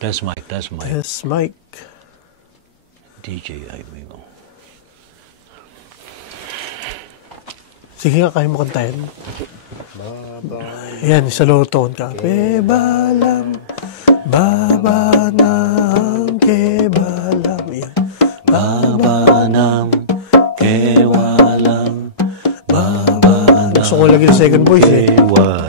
Test mic, test mic. Test mic. DJ Amigo. Sige nga, kaya mo kantahin. Yan, sa low tone ka. Kebalam, babanam, kebalam. Yan. Babanam, kewalam, babanam. Gusto ko lagi sa second voice eh. Kewalam.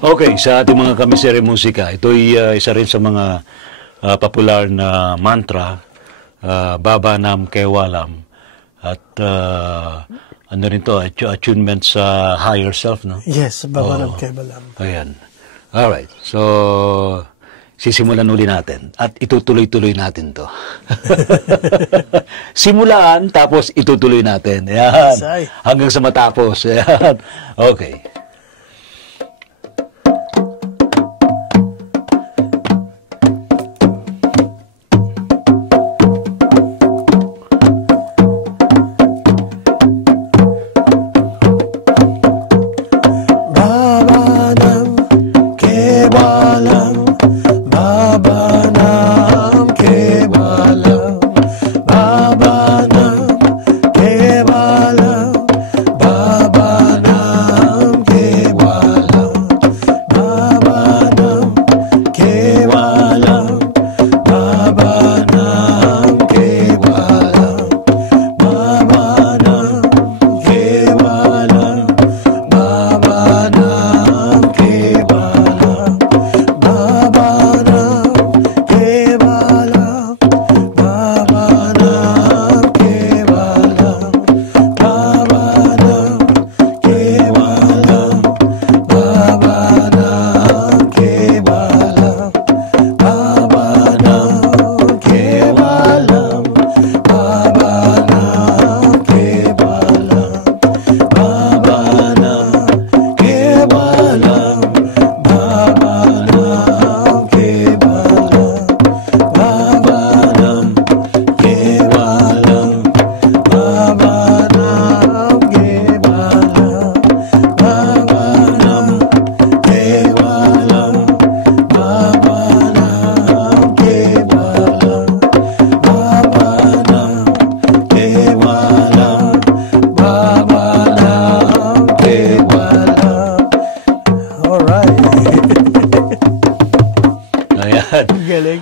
Okay, sa ating mga kamisere musika, ito ay isa rin sa mga popular na mantra, Babanam Kewalam. At ano rin to, attunement sa higher self, no? Yes, Babanam Kewalam. Ayan. Alright, so sisimulan uli natin at itutuloy-tuloy natin to. Simulaan, tapos itutuloy natin. Ayan. Hanggang sa matapos. Ayan. Okay.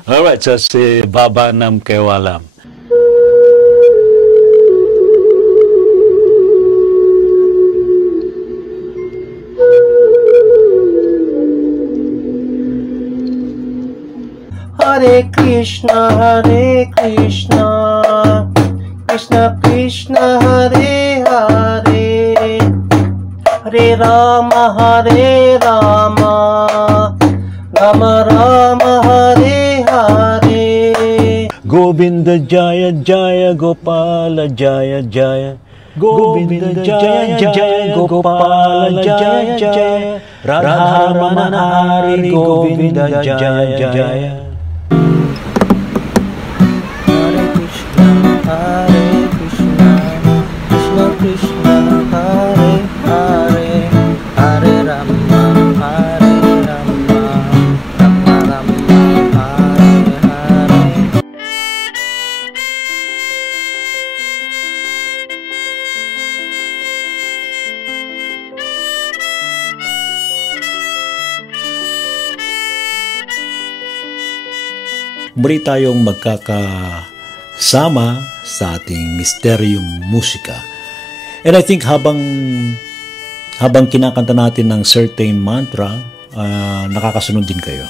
Alright, so si Babanam Kewalam. Hare Krishna, Krishna Krishna, Hare Hare, Hare Rama, Rama Rama, Hare Hare. Govinda Jaya Jaya Gopala Jaya Jaya, Govinda Jaya Jaya Gopala Jaya Jaya, Radha Ramana Hari Govinda Jaya Jaya. Hare Krishna, Krishna Krishna, Hare Hare, Hare Rama, Rama Rama, Hare Hare. Muli tayong magkakasama sa ating Mysterium Musika. And I think habang kinakanta natin ng certain mantra, nakakasunod din kayo.